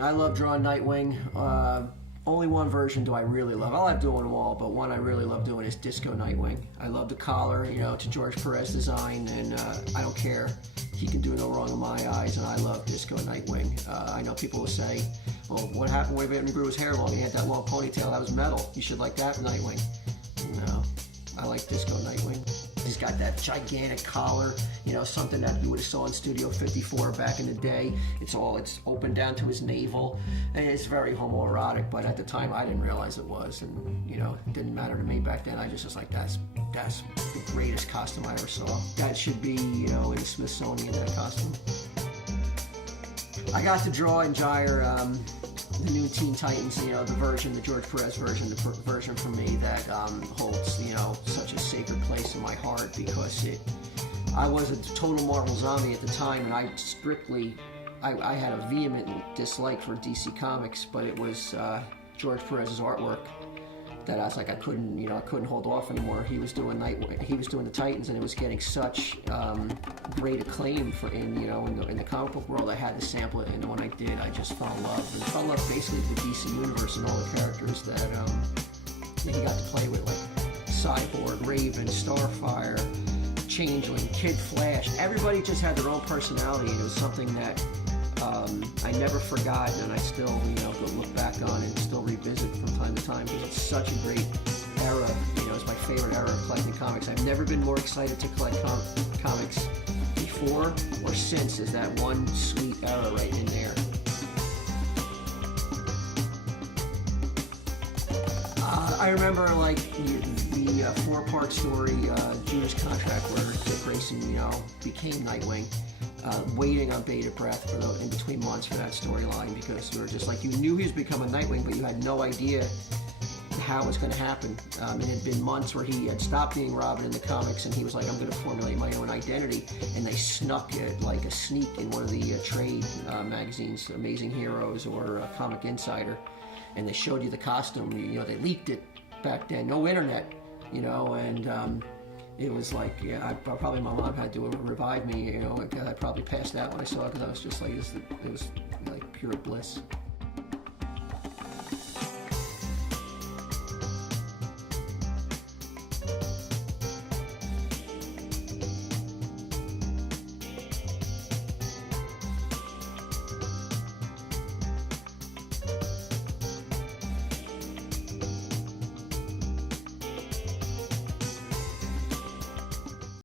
I love drawing Nightwing. Only one version do I really love. I love doing them all, but one I really love doing is Disco Nightwing. I love the collar, you know, to George Perez design, and I don't care. He can do no wrong in my eyes, and I love Disco Nightwing. I know people will say, well, what happened when he grew his hair long? He had that long ponytail. That was metal. You should like that Nightwing. No, I like Disco Nightwing. He's got that gigantic collar, you know, something that you would have saw in Studio 54 back in the day. It's open down to his navel, and it's very homoerotic, but at the time I didn't realize it was, and, you know, it didn't matter to me back then. I just was like, that's the greatest costume I ever saw. That should be, you know, in the Smithsonian, that costume. I got to draw and gyre the new Teen Titans, you know, the George Perez version, the version for me that holds, you know, such a sacred place in my heart, because I was a total Marvel zombie at the time, and I had a vehement dislike for DC Comics, but it was George Perez's artwork that I was like, I couldn't hold off anymore. He was doing Nightwing, he was doing the Titans, and it was getting such great acclaim in the comic book world. I had to sample it, and when I did, I just fell in love. And fell in love basically with the DC universe and all the characters that he got to play with, like Cyborg, Raven, Starfire, Changeling, Kid Flash. Everybody just had their own personality, and it was something that I never forgot, and I still, look back on and still revisit from time to time, because it's such a great era. It's my favorite era of collecting comics. I've never been more excited to collect comics before or since. Is that one sweet era right in there. I remember the four-part story, Judas Contract, where Dick Grayson, became Nightwing. Waiting on bated breath in between months for that storyline, because you were just like, you knew he was becoming Nightwing, but you had no idea how it was going to happen. It had been months where he had stopped being Robin in the comics, and he was like, I'm going to formulate my own identity, and they snuck it like a sneak in one of the trade magazines, Amazing Heroes or Comic Insider, and they showed you the costume. They leaked it back then, no internet, and it was like, probably my mom had to revive me, because I probably passed out when I saw it, because I was just like, it was like pure bliss.